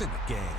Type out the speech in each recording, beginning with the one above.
points in the game.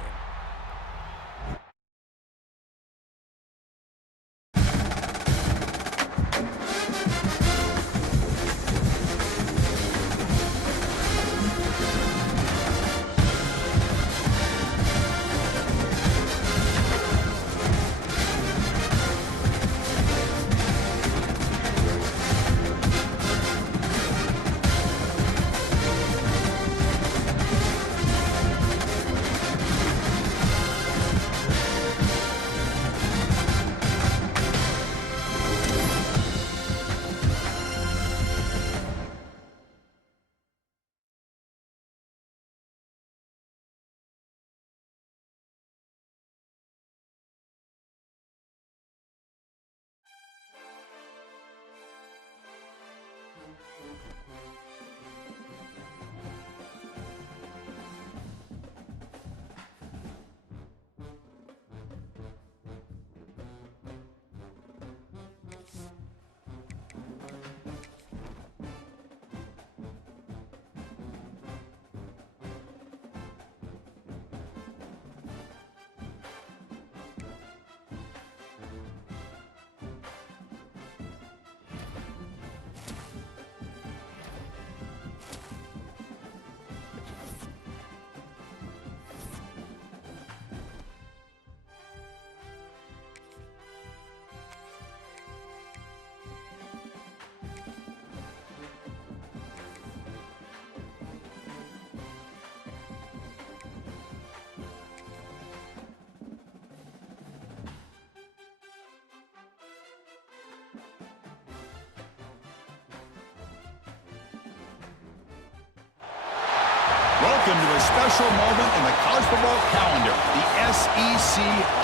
Welcome to a special moment in the college football calendar, the SEC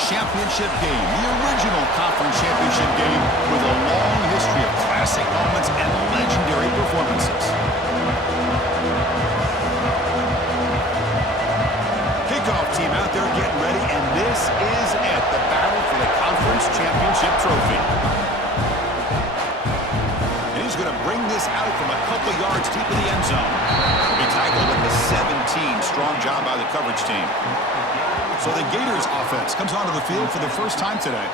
Championship Game, the original conference championship game with a long history of classic moments and legendary performances. Kickoff team out there getting ready, and this is it, the battle for the conference championship trophy. And he's going to bring this out from a couple yards deep in the end zone. He tackled at the 17. Strong job by the coverage team. So the Gators offense comes onto the field for the first time today.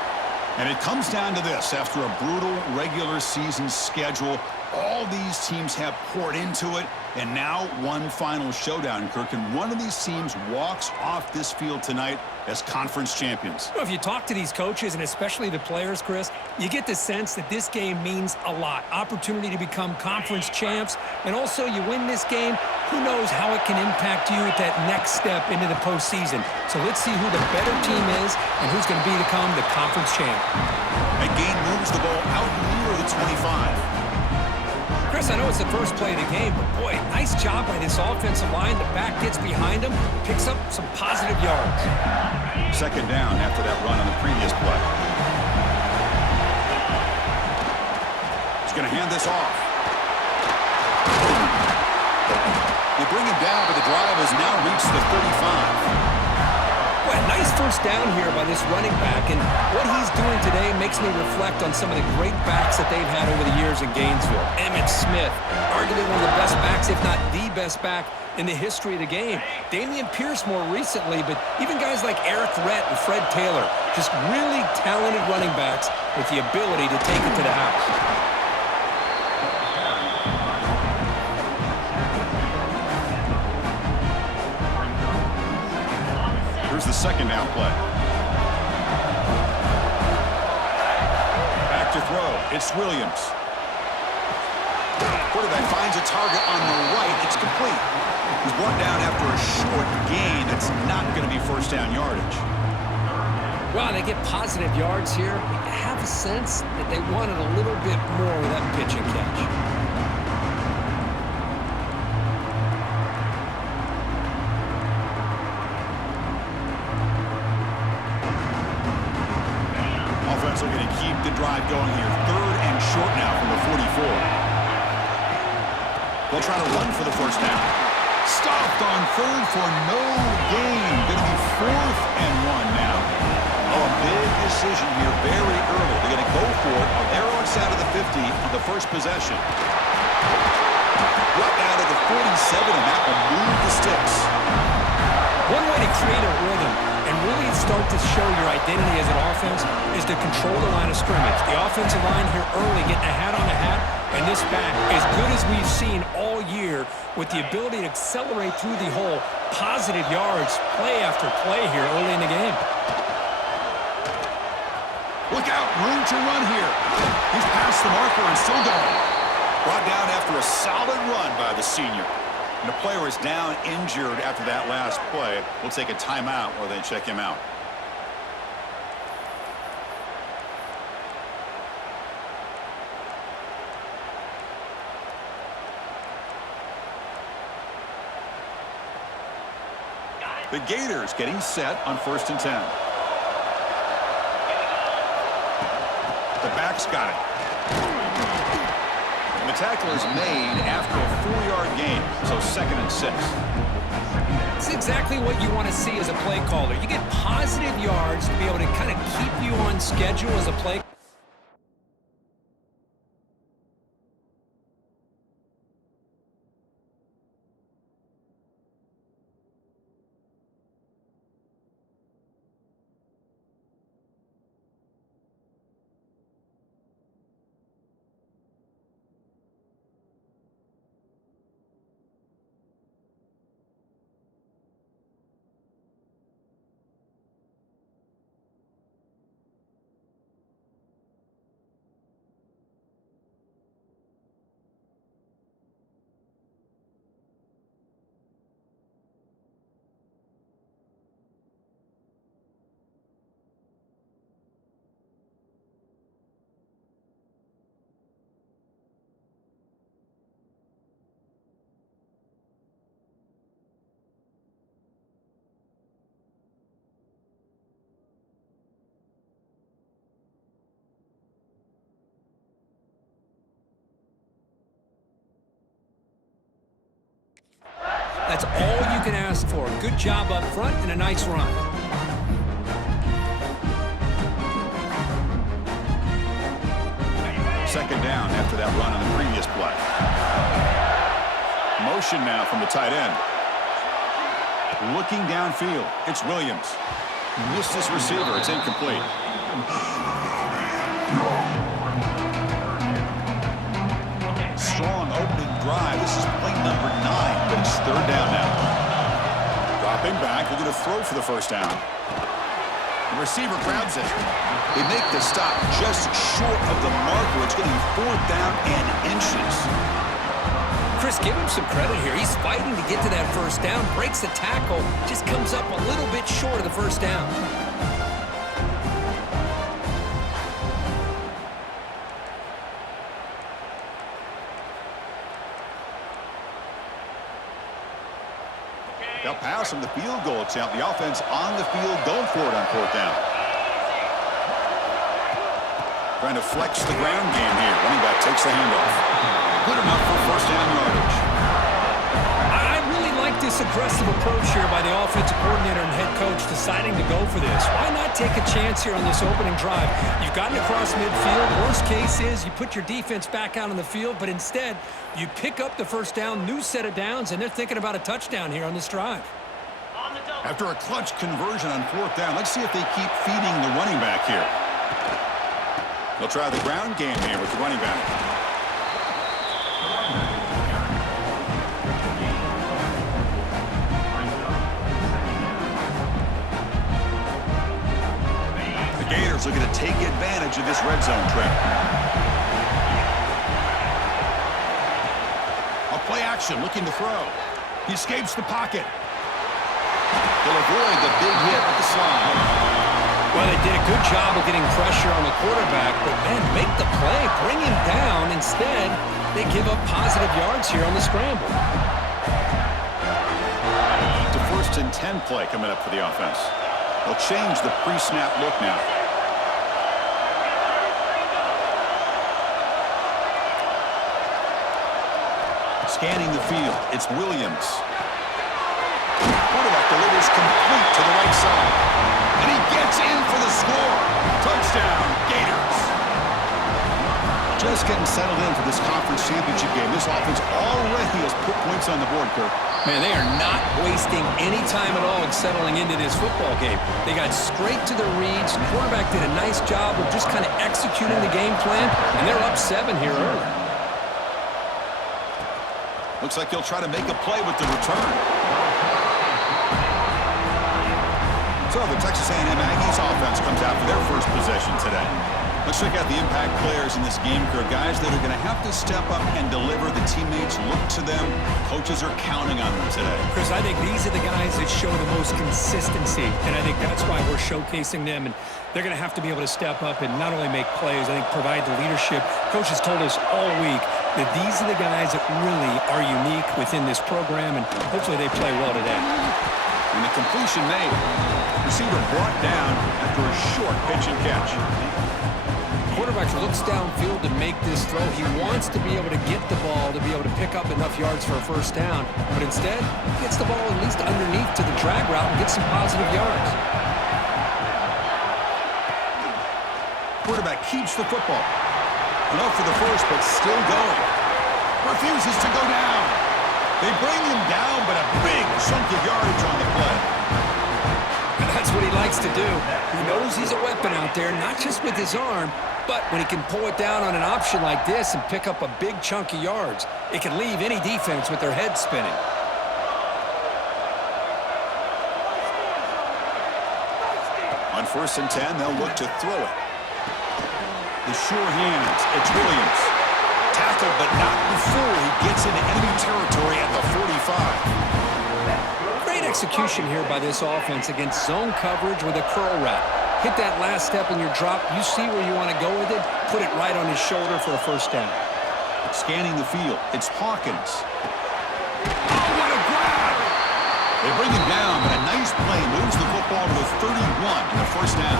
And it comes down to this. After a brutal regular season schedule, all these teams have poured into it. And now one final showdown, Kirk. And one of these teams walks off this field tonight as conference champions. Well, if you talk to these coaches, and especially the players, Chris, you get the sense that this game means a lot. Opportunity to become conference champs. And also, you win this game, who knows how it can impact you at that next step into the postseason. So let's see who the better team is and who's going to become the conference champ. And Gain moves the ball out near the 25. Chris, I know it's the first play of the game, but boy, nice job by this offensive line. The back gets behind him, picks up some positive yards. Second down after that run on the previous play. He's going to hand this off. They bring him down, but the drive has now reached the 35. Well, nice first down here by this running back, and what he's doing today makes me reflect on some of the great backs that they've had over the years in Gainesville. Emmitt Smith, arguably one of the best backs, if not the best back in the history of the game. Damian Pierce more recently, but even guys like Eric Rhett and Fred Taylor, just really talented running backs with the ability to take it to the house. Here's the second down play. Back to throw. It's Williams. Quarterback finds a target on the right. It's complete. He's brought down after a short gain. That's not going to be first down yardage. Well, they get positive yards here, but you have a sense that they wanted a little bit more with that pitch and catch. Looking to keep the drive going here. Third and short now from the 44. They'll try to run for the first down. Stopped on third for no gain. Going to be 4th and 1 now. Oh, a big decision here very early. They're going to go for it on their own side of the 50 on the first possession. Right out of the 47, and that will move the sticks. One way to create a rhythm and really start to show your identity as an offense is to control the line of scrimmage. The offensive line here early getting a hat on a hat, and this back, as good as we've seen all year, with the ability to accelerate through the hole, positive yards, play after play here early in the game. Look out, room to run here. He's past the marker and still going. Brought down after a solid run by the senior. And the player is down injured after that last play. We'll take a timeout while they check him out. The Gators getting set on 1st and 10. The back's got it. And the tackle is made after a 4-yard gain, so 2nd and 6. It's exactly what you want to see as a play caller. You get positive yards to be able to kind of keep you on schedule as a play. That's all you can ask for. Good job up front and a nice run. Second down after that run on the previous play. Motion now from the tight end. Looking downfield. It's Williams. Missed his receiver. It's incomplete. Strong opening drive. This is play number 9, but it's 3rd down now. Dropping back. They're going to throw for the 1st down. The receiver grabs it. They make the stop just short of the marker. It's going to be 4th down and inches. Chris, give him some credit here. He's fighting to get to that 1st down, breaks the tackle, just comes up a little bit short of the 1st down. They'll pass from the field goal attempt. The offense on the field going for it on 4th down. Trying to flex the ground game here. Running back takes the handoff. Good enough for 1st down yardage. I really like this aggressive approach here by the offensive coordinator and head coach deciding to go for this. Why not take a chance here on this opening drive? You've gotten across midfield. Worst case is you put your defense back out on the field, but instead you pick up the 1st down, new set of downs, and they're thinking about a touchdown here on this drive. After a clutch conversion on 4th down, let's see if they keep feeding the running back here. They'll try the ground game here with the running back. The Gators are going to take advantage of this red zone trap. A play action, looking to throw. He escapes the pocket. They'll avoid the big hit at the slide. Well, they did a good job of getting pressure on the quarterback, but, man, make the play, bring him down. Instead, they give up positive yards here on the scramble. The 1st and 10 play coming up for the offense. They'll change the pre-snap look now. Scanning the field, it's Williams. Quarterback delivers complete to the right side. And he gets in for the score. Touchdown, Gators. Just getting settled in for this conference championship game. This offense already has put points on the board, Kirk. Man, they are not wasting any time at all in settling into this football game. They got straight to the reads. The quarterback did a nice job of just kind of executing the game plan, and they're up 7 here early. Looks like he'll try to make a play with the return. So the Texas A&M Aggies offense comes out for their first possession today. Let's check out the impact players in this game crew. Guys that are going to have to step up and deliver. The teammates look to them. Coaches are counting on them today. Chris, I think these are the guys that show the most consistency, and I think that's why we're showcasing them. And they're going to have to be able to step up and not only make plays, I think provide the leadership. Coaches told us all week that these are the guys that really are unique within this program, and hopefully they play well today. And the completion made. Receiver brought down after a short pitch and catch. Quarterback looks downfield to make this throw. He wants to be able to get the ball to be able to pick up enough yards for a first down, but instead he gets the ball at least underneath to the drag route and gets some positive yards. Quarterback keeps the football. Enough for the first, but still going. Refuses to go down. They bring him down, but a big chunk of yardage on the play. And that's what he likes to do. He knows he's a weapon out there, not just with his arm, but when he can pull it down on an option like this and pick up a big chunk of yards, it can leave any defense with their head spinning. On 1st and 10, they'll look to throw it. The sure hands, it's Williams. Tackled, but not before he gets into enemy territory at the 45. Great execution here by this offense against zone coverage with a curl route. Hit that last step in your drop. You see where you want to go with it. Put it right on his shoulder for a first down. Scanning the field, it's Hawkins. Oh, what a grab! They bring him down, but a nice play moves the football to the 31 and a first down.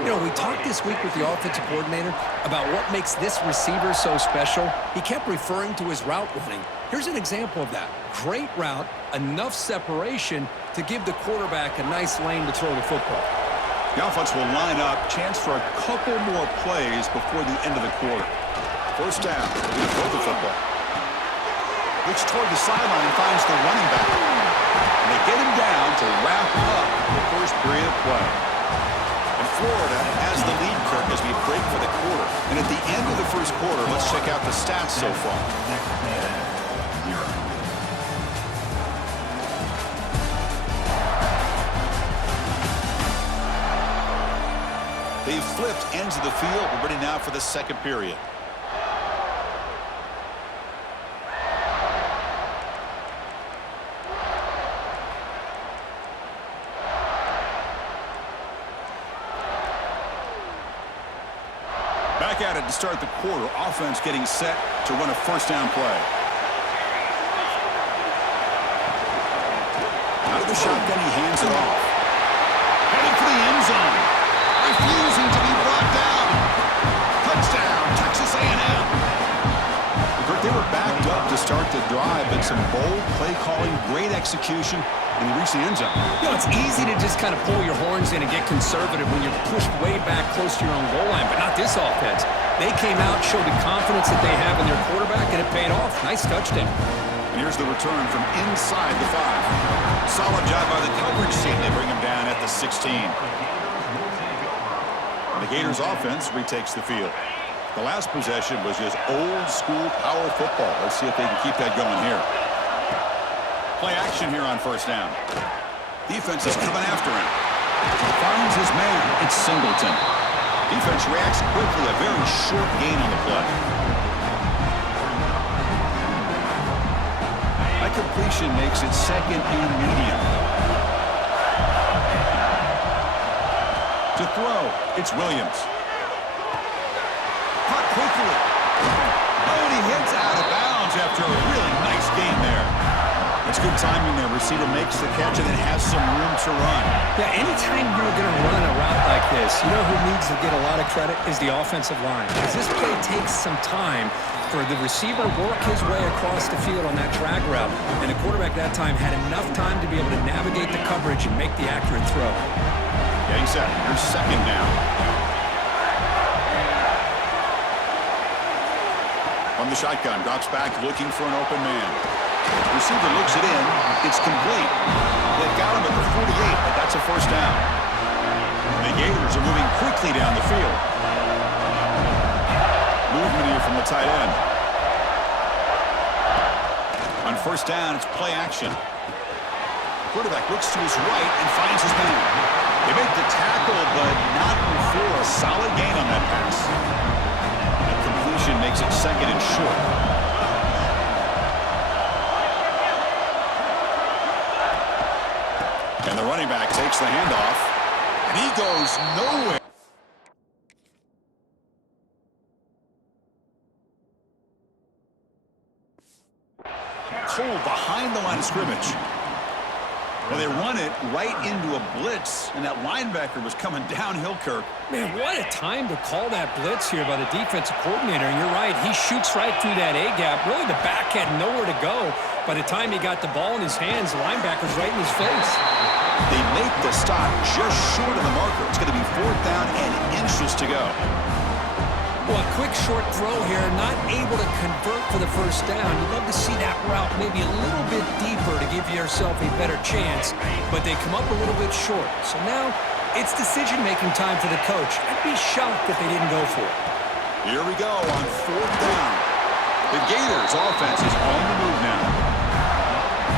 You know, we talked this week with the offensive coordinator about what makes this receiver so special. He kept referring to his route running. Here's an example of that. Great route, enough separation to give the quarterback a nice lane to throw the football. The offense will line up, chance for a couple more plays before the end of the quarter. First down, to throw the football. Looks toward the sideline and finds the running back. And they get him down to wrap up the first period of play. And Florida has the lead, Kirk, as we break for the quarter. And at the end of the first quarter, let's check out the stats so far. They've flipped ends of the field. We're ready now for the second period. Back at it to start the quarter. Offense getting set to run a first down play. Out of the shotgun, he hands it off. Heading for the end zone. Refusing to be brought down. Touchdown, Texas A&M. They were backed up to start the drive, but some bold play calling, great execution, and they reached the end zone. You know, it's easy to just kind of pull your horns in and get conservative when you're pushed way back close to your own goal line, but not this offense. They came out, showed the confidence that they have in their quarterback, and it paid off. Nice touchdown. And here's the return from inside the 5. Solid job by the coverage team. They bring him down at the 16. The Gators offense retakes the field. The last possession was just old-school power football. Let's see if they can keep that going here. Play action here on first down. Defense is coming after him. Finds his man. It's Singleton. Defense reacts quickly. A very short gain on the play. That completion makes it second and medium. To throw, it's Williams. Caught quickly. Oh, and he hits out of bounds after a really nice gain there. That's good timing there. Receiver makes the catch and then has some room to run. Yeah, anytime you're going to run a route like this, you know who needs to get a lot of credit is the offensive line. Because this play takes some time for the receiver to work his way across the field on that drag route. And the quarterback that time had enough time to be able to navigate the coverage and make the accurate throw. Getting set. Here's second down. On the shotgun, drops back looking for an open man. Receiver looks it in. It's complete. They've got him at the 48, but that's a first down. The Gators are moving quickly down the field. Movement here from the tight end. On first down, it's play action. Quarterback looks to his right and finds his man. They make the tackle, but not before a solid gain on that pass. That completion makes it second and short. And the running back takes the handoff, and he goes nowhere. Cole behind the line of scrimmage. Well, they run it right into a blitz, and that linebacker was coming downhill, Kirk. Man, what a time to call that blitz here by the defensive coordinator. And you're right, he shoots right through that A-gap. Really, the back had nowhere to go. By the time he got the ball in his hands, the linebacker's right in his face. They make the stop just short of the marker. It's going to be fourth down and inches to go. Well, a quick short throw here, not able to convert for the first down. You'd love to see that route maybe a little bit deeper to give yourself a better chance, but they come up a little bit short. So now it's decision-making time for the coach. I'd be shocked if they didn't go for it. Here we go on fourth down. The Gators' offense is on the move now.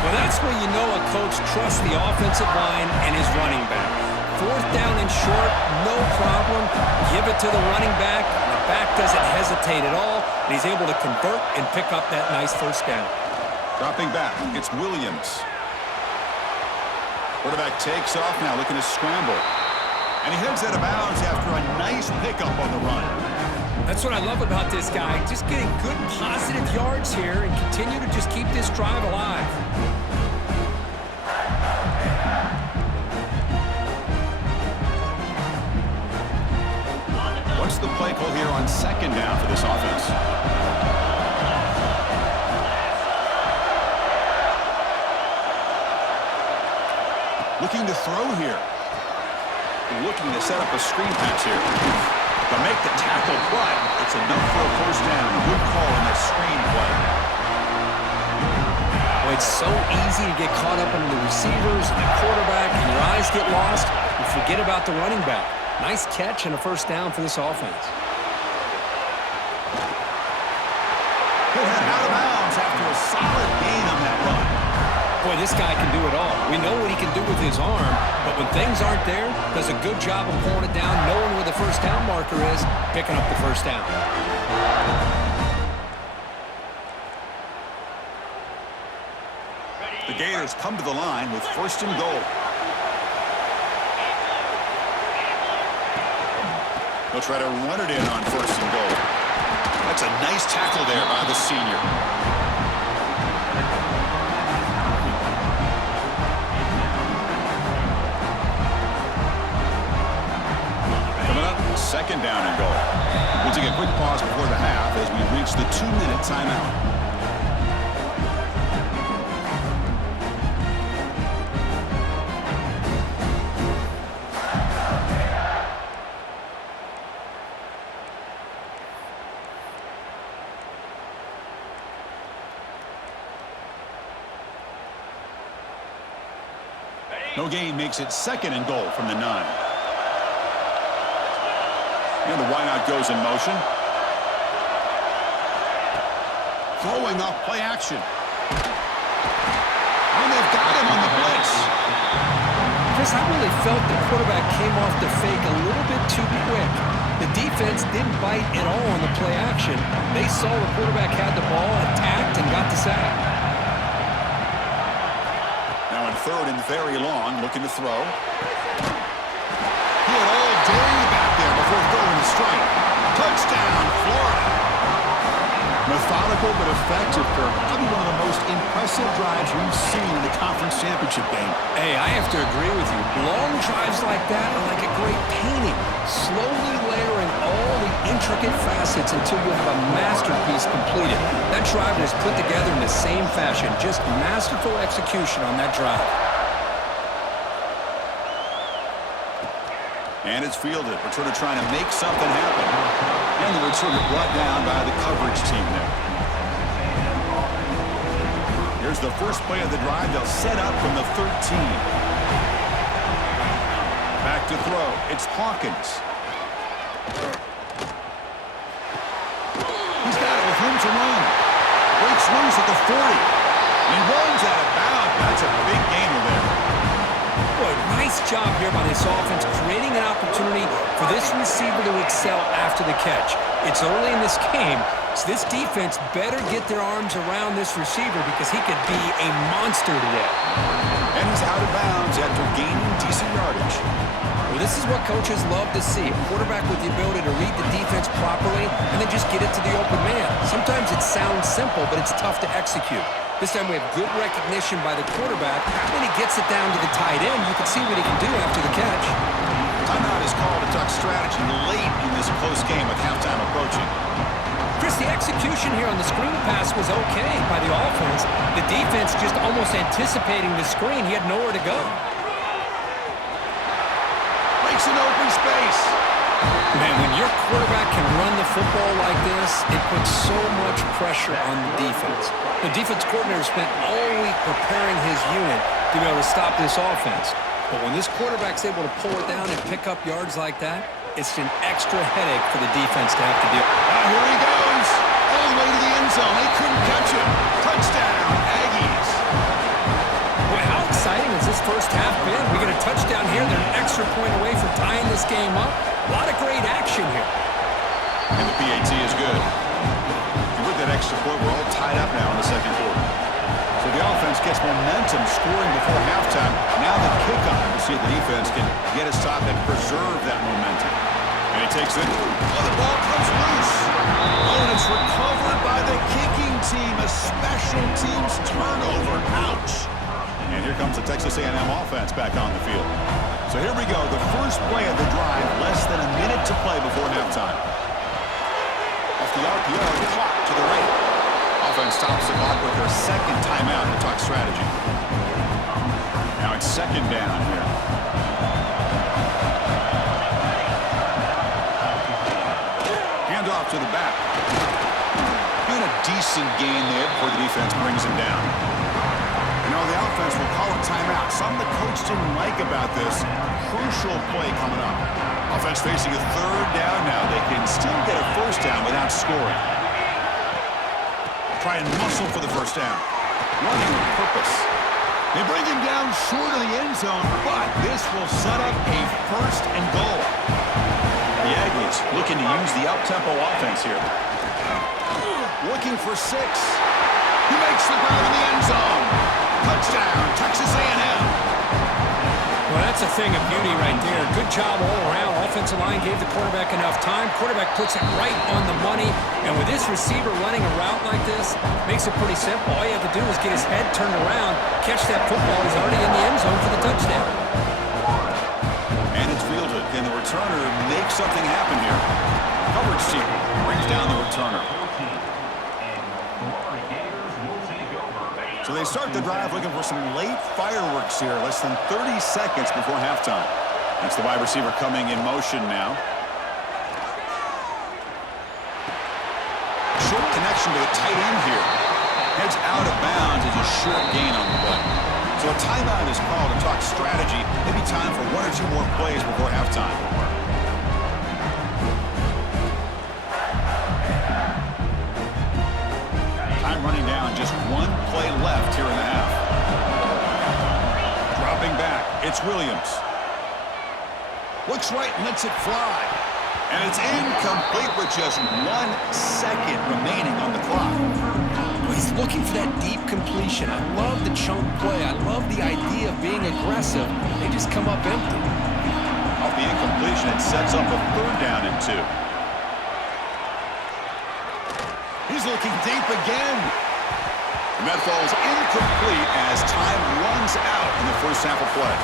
Well, that's when you know a coach trusts the offensive line and his running back. Fourth down and short, no problem. Give it to the running back. The back doesn't hesitate at all, and he's able to convert and pick up that nice first down. Dropping back, it's Williams. Quarterback takes off now, looking to scramble. And he heads out of bounds after a nice pickup on the run. That's what I love about this guy. Just getting good positive yards here and continue to just keep this drive alive. What's the play call here on second down for this offense? Looking to throw here. Looking to set up a screen pass here. They'll make the tackle, but it's enough for a first down. Good call on that screen play. Well, it's so easy to get caught up in the receivers and the quarterback, and your eyes get lost. You forget about the running back. Nice catch and a first down for this offense. He'll head out of bounds after a solid gain on that run. Boy, this guy can do it all. We know what he can do with his arm, but when things aren't there, does a good job of pulling it down, knowing where the first down marker is, picking up the first down. The Gators come to the line with first and goal. They'll try to run it in on first and goal. That's a nice tackle there by the senior. Coming up, second down and goal. We'll take a quick pause before the half as we reach the 2-minute timeout. No gain makes it second and goal from the 9. And the wideout goes in motion. Throwing off play action. And they've got him on the blitz. Chris, I really felt the quarterback came off the fake a little bit too quick. The defense didn't bite at all on the play action. They saw the quarterback had the ball, attacked, and got the sack. Third and very long, looking to throw. He had all day back there before throwing the strike. Touchdown, Florida. Methodical but effective, Kirk. Probably one of the most impressive drives we've seen in the conference championship game. Hey, I have to agree with you. Long drives like that are like a great painting. Slowly layering all the intricate facets until you have a masterpiece completed. That drive was put together in the same fashion. Just masterful execution on that drive. And it's fielded. Returner trying to make something happen. And the returner brought down by the coverage team there. Here's the first play of the drive. They'll set up from the 13. Back to throw. It's Hawkins. He's got it with room to run. Breaks loose at the 40. He runs out of bounds. That's a big gainer there. Boy, nice job here by this offense, creating an opportunity for this receiver to excel after the catch. It's early in this game, so this defense better get their arms around this receiver because he could be a monster today. And he's out of bounds after gaining decent yardage. Well, this is what coaches love to see, a quarterback with the ability to read the defense properly and then just get it to the open man. Sometimes it sounds simple, but it's tough to execute. This time we have good recognition by the quarterback, and he gets it down to the tight end. You can see what he can do after the catch. Timeout is called. A duck strategy late in this close game with halftime approaching. Chris, the execution here on the screen pass was okay by the offense. The defense just almost anticipating the screen. He had nowhere to go. Breaks an open space. Man, when your quarterback can run the football like this, it puts so much pressure on the defense. The defense coordinator spent all week preparing his unit to be able to stop this offense. But when this quarterback's able to pull it down and pick up yards like that, it's an extra headache for the defense to have to deal with. Here he goes. All the way to the end zone. They couldn't catch him. Touchdown, Aggies. Boy, how exciting has this first half been? We get a touchdown here. They're an extra point away from tying this game up. A lot of great action here. And the PAT is good. And with that extra point, we're all tied up now in the second quarter. So the offense gets momentum scoring before halftime. Now the kickoff. We'll see if the defense can get a stop and preserve that momentum. And he takes it. Oh, the ball comes loose. Oh, and it's recovered by the kicking team. A special teams turnover. Ouch. And here comes the Texas A&M offense back on the field. So here we go. The first play of the drive. Less than a minute to play before halftime. Off the RPO, clock to the right. Offense stops the clock with their second timeout to talk strategy. Now it's second down here. Hand off to the back. Doing a decent gain there before the defense brings him down. You know, the offense will call a timeout. Something the coach didn't like about this. Crucial play coming up. Offense facing a third down now. They can still get a first down without scoring. Try and muscle for the first down. Running with purpose. They bring him down short of the end zone, but this will set up a first and goal. The Aggies looking to use the up-tempo offense here. Looking for 6. He makes the grab in the end zone. Touchdown, Texas A&M. Well, that's a thing of beauty right there. Good job all around. Offensive line gave the quarterback enough time. Quarterback puts it right on the money. And with this receiver running a route like this, makes it pretty simple. All you have to do is get his head turned around, catch that football. He's already in the end zone for the touchdown. And it's fielded. Can the returner make something happen here? Coverage team brings down the returner. So they start the drive looking for some late fireworks here. Less than 30 seconds before halftime. That's the wide receiver coming in motion now. Short connection to the tight end here. Heads out of bounds as a short gain on the play. So a timeout is called to talk strategy. Maybe time for 1 or 2 more plays before halftime. Time running down, just 1 play left here in the half. Dropping back, it's Williams. Looks right and lets it fly. And it's incomplete with just 1 second remaining on the clock. He's looking for that deep completion. I love the chunk play. I love the idea of being aggressive. They just come up empty. Off the incompletion, it sets up a third down and 2. He's looking deep again. And that falls incomplete as time runs out in the first half of play.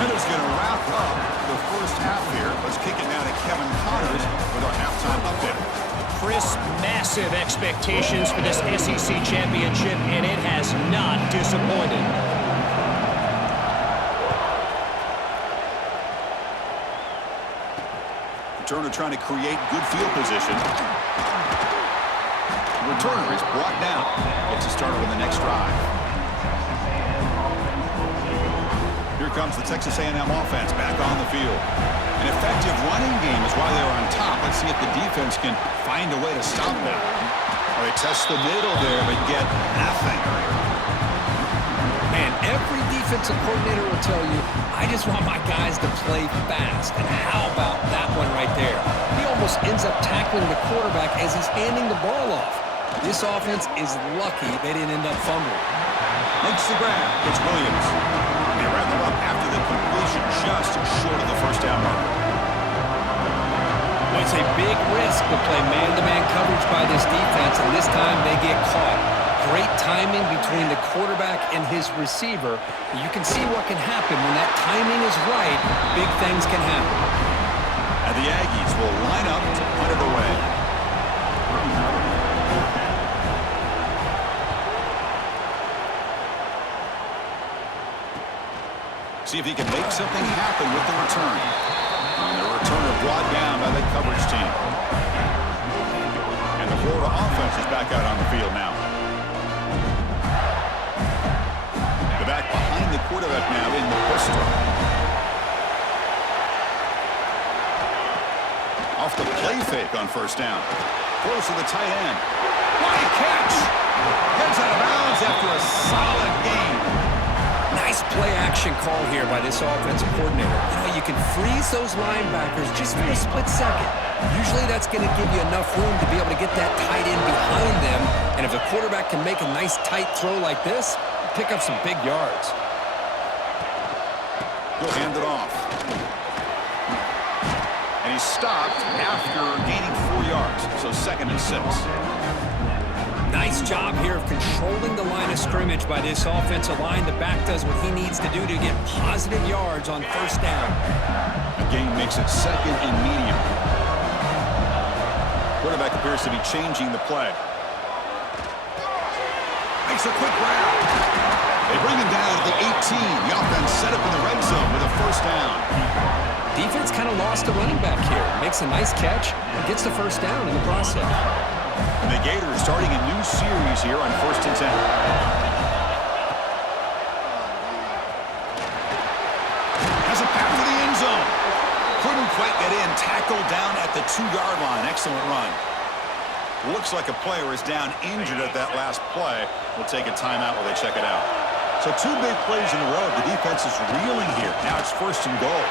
Minutes going to wrap up the first half here. Let's kick it now to Kevin Connors with our halftime update. Chris, massive expectations for this SEC championship, and it has not disappointed. Returner trying to create good field position. The returner is brought down. Gets us started on the next drive. comes the Texas A&M offense back on the field. An effective running game is why they're on top. Let's see if the defense can find a way to stop them. Well, they test the middle there, but get nothing. Man, every defensive coordinator will tell you, I just want my guys to play fast. And how about that one right there? He almost ends up tackling the quarterback as he's handing the ball off. This offense is lucky they didn't end up fumbling. Makes the grab. It's Williams. They wrap him up after the completion, just short of the first down marker. Well, it's a big risk to play man-to-man coverage by this defense, and this time they get caught. Great timing between the quarterback and his receiver. You can see what can happen when that timing is right. Big things can happen. And the Aggies will line up to punt it away. See if he can make something happen with the return. And the returner brought down by the coverage team. And the Florida offense is back out on the field now. The back behind the quarterback now in the pistol. Off the play fake on first down. Throws to the tight end. What a catch! Heads out of bounds after a solid game. Nice play-action call here by this offensive coordinator. You know, you can freeze those linebackers just for a split second. Usually that's going to give you enough room to be able to get that tight end behind them. And if the quarterback can make a nice tight throw like this, pick up some big yards. He'll hand it off. And he's stopped after gaining 4 yards. So 2nd and 6. Nice job here of controlling the line of scrimmage by this offensive line. The back does what he needs to do to get positive yards on first down. The game makes it 2nd and medium. Quarterback appears to be changing the play. Makes a quick grab. They bring him down at the 18. The offense set up in the red zone with a first down. Defense kind of lost a running back here. Makes a nice catch and gets the first down in the process. And the Gators starting a new series here on 1st and 10. Has a pass to the end zone. Couldn't quite get in. Tackled down at the 2-yard line. Excellent run. Looks like a player is down injured at that last play. We'll take a timeout while they check it out. So 2 big plays in a row. The defense is reeling here. Now it's 1st and goal.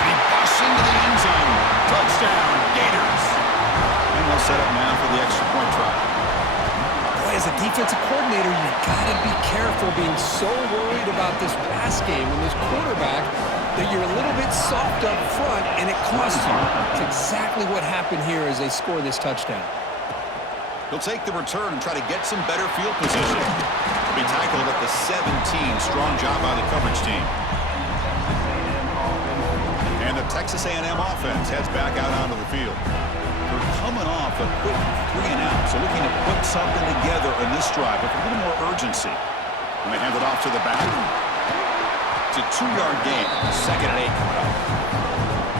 And he busts into the end zone. Touchdown, Gators. And they'll set up now for the extra point try. Boy, as a defensive coordinator, you've got to be careful being so worried about this pass game and this quarterback that you're a little bit soft up front and it costs you. It's exactly what happened here as they score this touchdown. He'll take the return and try to get some better field position. He'll be tackled at the 17. Strong job by the coverage team. And the Texas A&M offense heads back out onto the field. They're coming off a quick 3-and-out, so looking to put something together in this drive with a little more urgency. And they hand it off to the back. It's a 2-yard gain. 2nd and 8 coming up.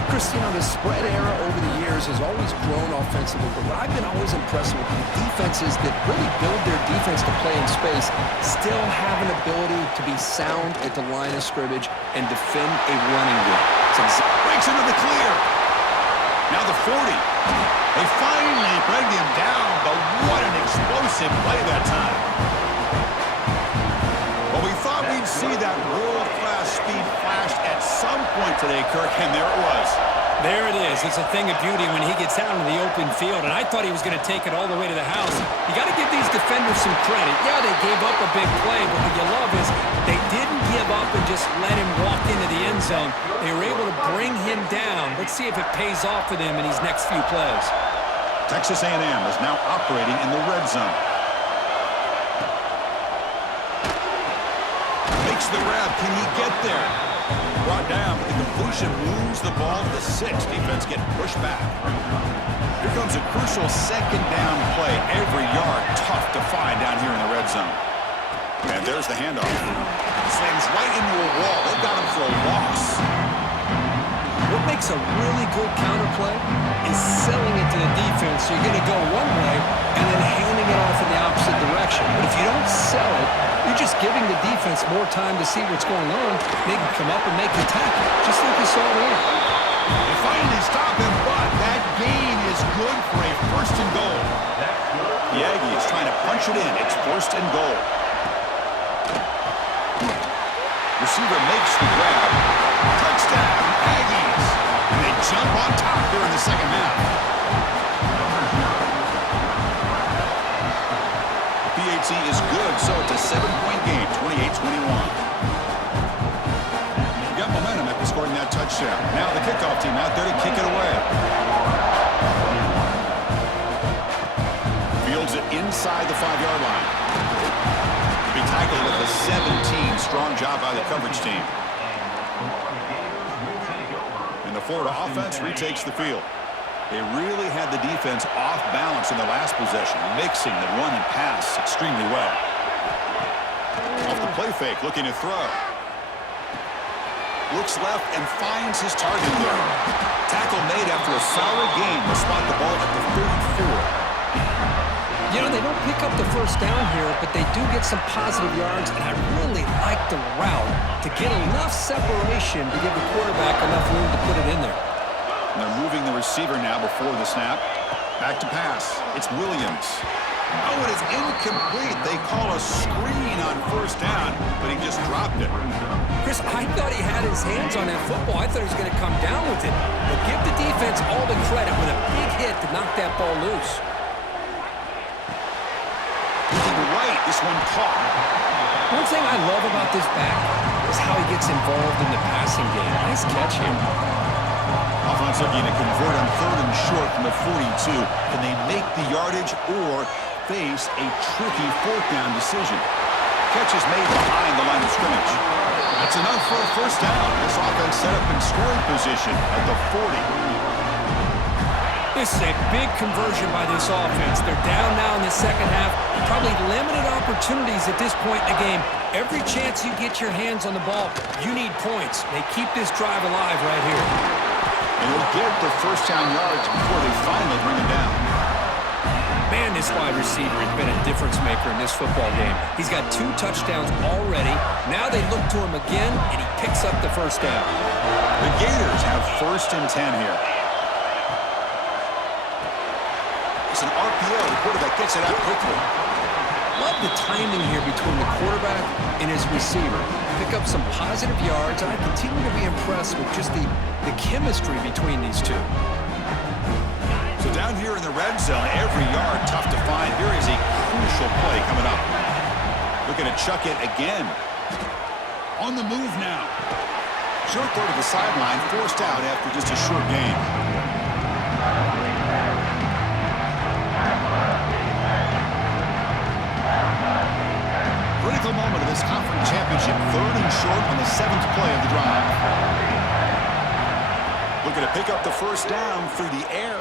Chris, you know, the spread era over the years has always grown offensively, but what I've been always impressed with the defenses that really build their defense to play in space still have an ability to be sound at the line of scrimmage and defend a running game. Breaks into the clear. Now the 40. They finally bring him down, but what an explosive play that time. Well, we thought we'd see that world-class speed flashed at some point today, Kirk, and there it was. There it is. It's a thing of beauty when he gets out into the open field, and I thought he was going to take it all the way to the house. You got to give these defenders some credit. Yeah, they gave up a big play, but what you love is they didn't give up and just let him walk into the end zone. They were able to bring him down. Let's see if it pays off for them in these next few plays. Texas A&M is now operating in the red zone. Makes the grab. Can he get there? Brought down, but the completion moves the ball to the 6. Defense getting pushed back. Here comes a crucial 2nd down play. Every yard tough to find down here in the red zone. And there's the handoff. Slams right into a wall. They've got him for a loss. What makes a really good counterplay is selling it to the defense. So you're going to go one way and then handing it off in the opposite direction. But if you don't sell it, you're just giving the defense defense more time to see what's going on. They can come up and make the tackle, just like you saw there. They finally stop him, but that gain is good for a first and goal. The Aggies trying to punch it in. It's first and goal. Receiver makes the grab. Touchdown, Aggies. And they jump on top here in the second half. PAT is good, so it's a 7-point game, 28-21. Got momentum after scoring that touchdown. Now the kickoff team out there to kick it away. Fields it inside the 5-yard line. To be tackled at the 17. Strong job by the coverage team. And the Florida offense retakes the field. They really had the defense off balance in the last possession, mixing the run and pass extremely well. Off the play fake, looking to throw. Looks left and finds his target there. Tackle made after a solid gain to spot the ball at the 34. You know, they don't pick up the first down here, but they do get some positive yards, and I really like the route to get enough separation to give the quarterback enough room to put it in there. And they're moving the receiver now before the snap. Back to pass. It's Williams. Oh, it is incomplete. They call a screen on first down, but he just dropped it. Chris, I thought he had his hands on that football. I thought he was going to come down with it. But give the defense all the credit with a big hit to knock that ball loose. Looking right, this one caught. One thing I love about this back is how he gets involved in the passing game. Nice catch here. Offense looking to convert on 3rd and short from the 42. Can they make the yardage or face a tricky 4th down decision? Catch is made behind the line of scrimmage. That's enough for a first down. This offense set up in scoring position at the 40. This is a big conversion by this offense. They're down now in the second half. Probably limited opportunities at this point in the game. Every chance you get your hands on the ball, you need points. They keep this drive alive right here. And they'll get the first down yards before they finally bring it down. Man, this wide receiver has been a difference maker in this football game. He's got 2 touchdowns already. Now they look to him again, and he picks up the first down. The Gators have 1st and 10 here. It's an RPO. The quarterback gets it out quickly. Love the timing here between the quarterback and his receiver. Pick up some positive yards, and I continue to be impressed with just the chemistry between these two. So down here in the red zone, every yard tough to find. Here is a crucial play coming up. Looking to chuck it again. On the move now. Short throw to the sideline, forced out after just a short gain. Critical moment of this conference championship. 3rd and short on the 7th play of the drive. Looking to pick up the first down through the air.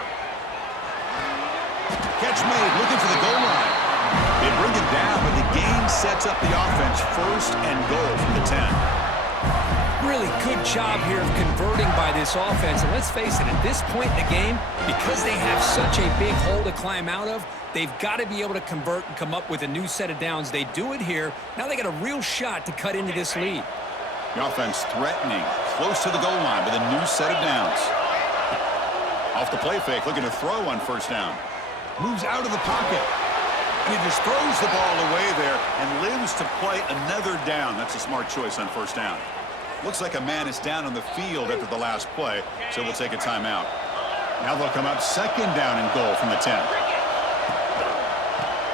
Catch made, looking for the goal line. They bring it down, but the gain sets up the offense 1st and goal from the 10. Really good job here of converting by this offense. And let's face it, at this point in the game, because they have such a big hole to climb out of, they've got to be able to convert and come up with a new set of downs. They do it here. Now they got a real shot to cut into this lead. The offense threatening, close to the goal line with a new set of downs. Off the play fake, looking to throw on first down. Moves out of the pocket. And he just throws the ball away there and lives to play another down. That's a smart choice on first down. Looks like a man is down on the field after the last play, so we'll take a timeout. Now they'll come up 2nd down and goal from the 10.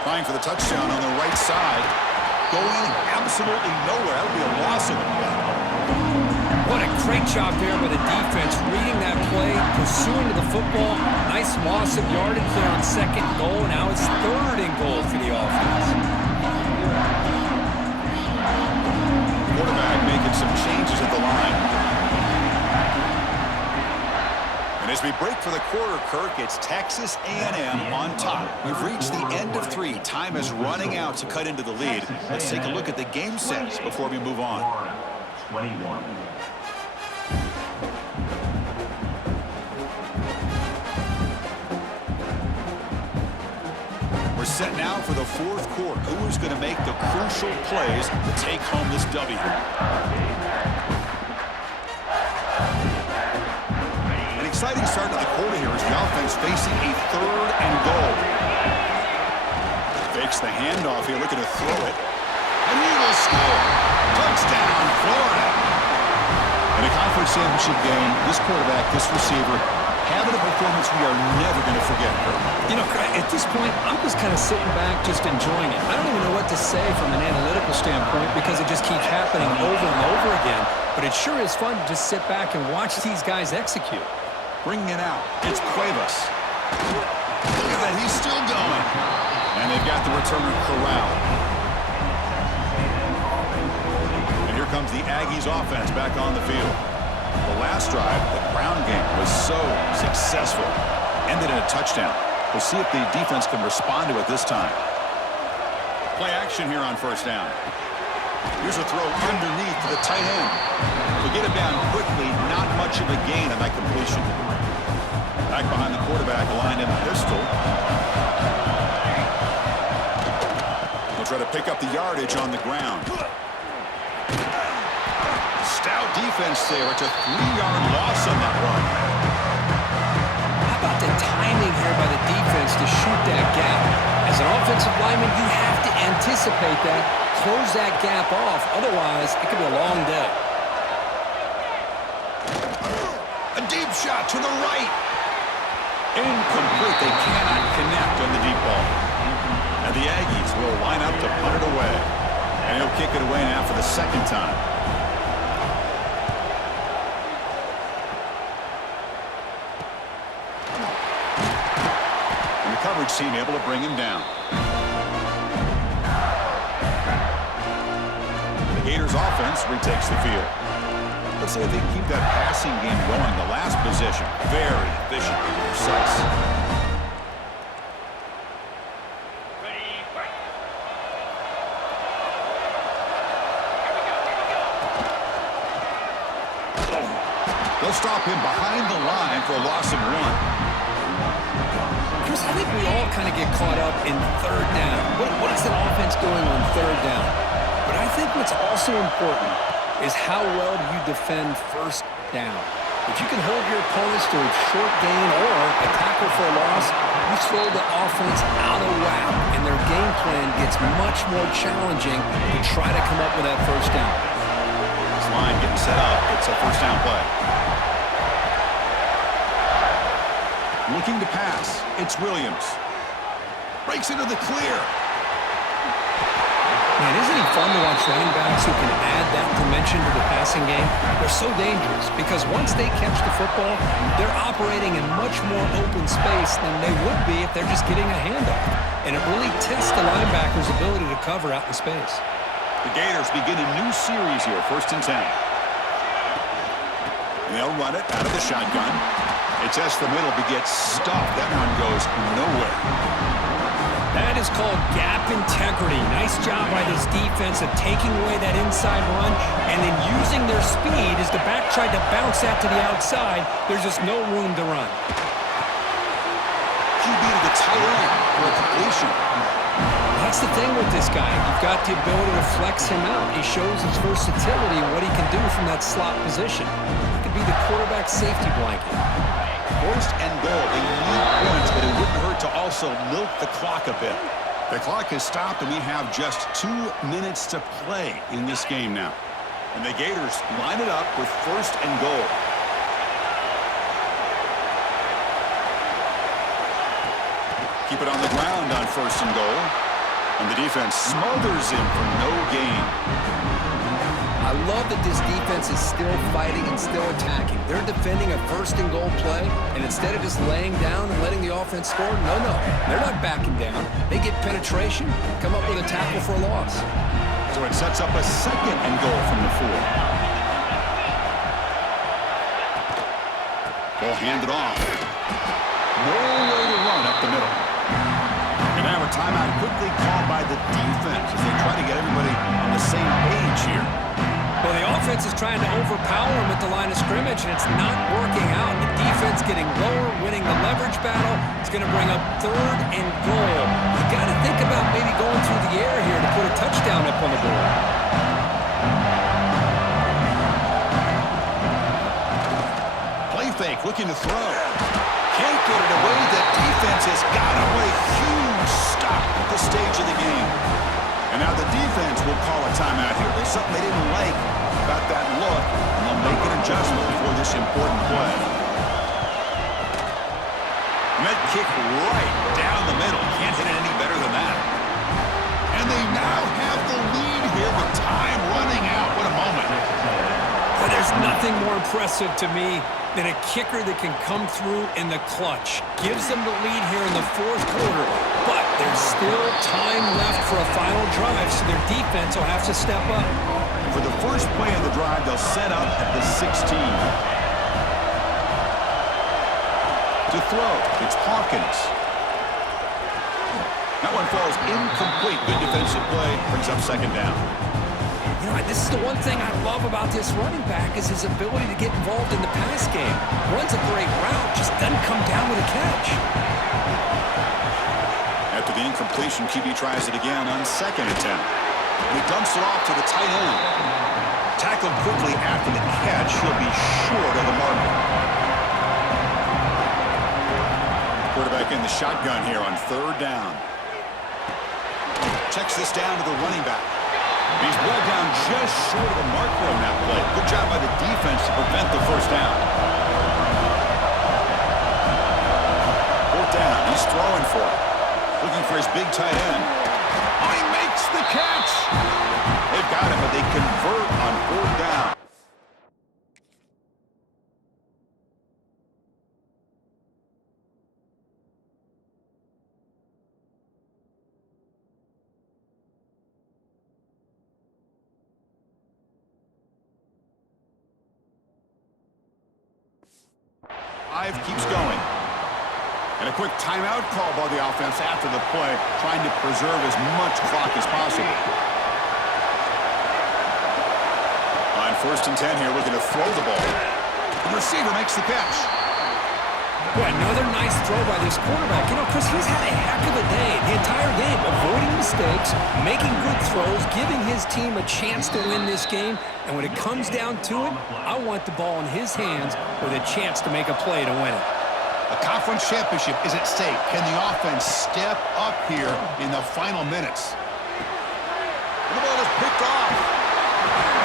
Trying for the touchdown on the right side. Going absolutely nowhere. That would be a loss of the play. What a great job there by the defense, reading that play, pursuing to the football. Nice loss of yardage there on 2nd goal. Now it's 3rd and goal for the offense. Quarterback making some changes at the line. And as we break for the quarter, Kirk, it's Texas A&M on top. We've reached the end of 3. Time is running out to cut into the lead. Let's take a look at the game sets before we move on. 21. set now for the fourth quarter. Who is going to make the crucial plays to take home this W? An exciting start to the quarter here as the offense facing a 3rd and goal. Fakes the handoff here, looking to throw it. And he will score. Touchdown, Florida. In a conference championship game, this quarterback, this receiver, having a performance we are never going to forget. You know, at this point, I'm just kind of sitting back, just enjoying it. I don't even know what to say from an analytical standpoint because it just keeps happening over and over again. But it sure is fun to just sit back and watch these guys execute. Bringing it out, it's Cuevas. Look at that, he's still going. And they've got the returner corralled. And here comes the Aggies offense back on the field. The last drive, the ground game, was so successful. Ended in a touchdown. We'll see if the defense can respond to it this time. Play action here on first down. Here's a throw underneath to the tight end. To get him down quickly, not much of a gain on that completion. Back behind the quarterback, line in pistol. He'll try to pick up the yardage on the ground. Stout defense there. It's a 3-yard loss on that run. How about the timing here by the defense to shoot that gap? As an offensive lineman, you have to anticipate that, close that gap off. Otherwise, it could be a long day. A deep shot to the right. Incomplete. They cannot connect on the deep ball. And the Aggies will line up to punt it away. And he'll kick it away now for the 2nd time. Coverage team able to bring him down. The Gators offense retakes the field. Let's see if they can keep that passing game going. The last possession, very efficient and precise. They'll stop him behind the line for a loss of 1. I think we all kind of get caught up in 3rd down. What is the offense doing on 3rd down? But I think what's also important is how well do you defend 1st down. If you can hold your opponents to a short gain or a tackle for a loss, you throw the offense out of whack, and their game plan gets much more challenging to try to come up with that 1st down. This line getting set up. It's a 1st down play. Looking to pass. It's Williams. Breaks into the clear. Man, isn't it fun to watch running backs who can add that dimension to the passing game? They're so dangerous because once they catch the football, they're operating in much more open space than they would be if they're just getting a handoff. And it really tests the linebacker's ability to cover out in space. The Gators begin a new series here, 1st and 10. They'll run it out of the shotgun. It's S the middle, but gets stuffed. That one goes nowhere. That is called gap integrity. Nice job by this defense of taking away that inside run and then using their speed as the back tried to bounce that to the outside. There's just no room to run. QB to the tight end for a completion. That's the thing with this guy. You've got the ability to flex him out. He shows his versatility and what he can do from that slot position. He could be the quarterback safety blanket. 1st and goal. They need points, but it wouldn't hurt to also milk the clock a bit. The clock has stopped, and we have just 2 minutes to play in this game now. And the Gators line it up with 1st and goal. Keep it on the ground on 1st and goal. And the defense smothers him for no gain. I love that this defense is still fighting and still attacking. They're defending a 1st and goal play, and instead of just laying down and letting the offense score, no, they're not backing down. They get penetration, come up with a tackle for a loss. So it sets up a 2nd and goal from the 4. Ball handed off. No way to run up the middle. And now a timeout quickly called by the defense as they try to get everybody on the same page here. Well, the offense is trying to overpower him, and at the line of scrimmage, and it's not working out. The defense getting lower, winning the leverage battle. It's going to bring up 3rd and goal. You got to think about maybe going through the air here to put a touchdown up on the board. Play fake, looking to throw. Can't get it away. The defense has got him. What a huge stop at this stage of the game. And now the defense will call a timeout here. There's something they didn't like about that look, and they'll make an adjustment before this important play. And that kick right down the middle. Can't hit it any better than that. And they now have the lead here with time running out. What a moment. But there's nothing more impressive to me than a kicker that can come through in the clutch. Gives them the lead here in the 4th quarter, but there's still time left for a final drive, so their defense will have to step up. For the first play of the drive, they'll set up at the 16. To throw, it's Hawkins. That one falls incomplete. Good defensive play, brings up 2nd down. You know, this is the one thing I love about this running back is his ability to get involved in the pass game. Runs a great route, just doesn't come down with a catch. After the incompletion, QB tries it again on 2nd attempt. And he dumps it off to the tight end. Tackled quickly after the catch. He'll be short of the mark. Quarterback in the shotgun here on 3rd down. Checks this down to the running back. He's brought down just short of the marker on that play. Good job by the defense to prevent the 1st down. 4th down. He's throwing for it. Looking for his big tight end. Oh, he makes the catch. They've got him, but they convert on 4th down. Keeps going. And a quick timeout call by the offense after the play, trying to preserve as much clock as possible. On 1st and 10 here, looking to throw the ball. The receiver makes the catch. Boy, another nice throw by this quarterback. You know, Chris, he's had a heck of a day the entire game, avoiding mistakes, making good throws, giving his team a chance to win this game. And when it comes down to it, I want the ball in his hands with a chance to make a play to win it. A conference championship is at stake. Can the offense step up here in the final minutes? The ball is picked off.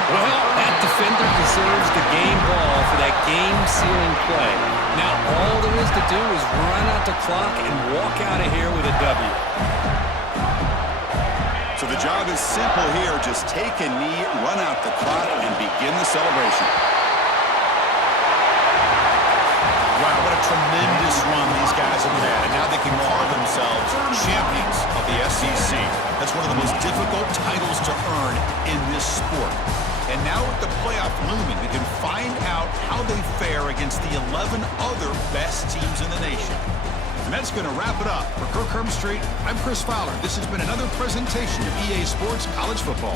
Well, that defender deserves the game ball for that game-sealing play. Now, all there is to do is run out the clock and walk out of here with a W. So the job is simple here. Just take a knee, run out the clock, and begin the celebration. Wow, what a tremendous run these guys have had. And now they can call themselves champions of the SEC. That's one of the most difficult titles to earn in this sport. And now with the playoff looming, we can find out how they fare against the 11 other best teams in the nation. And that's going to wrap it up. For Kirk Herbstreit, I'm Chris Fowler. This has been another presentation of EA Sports College Football.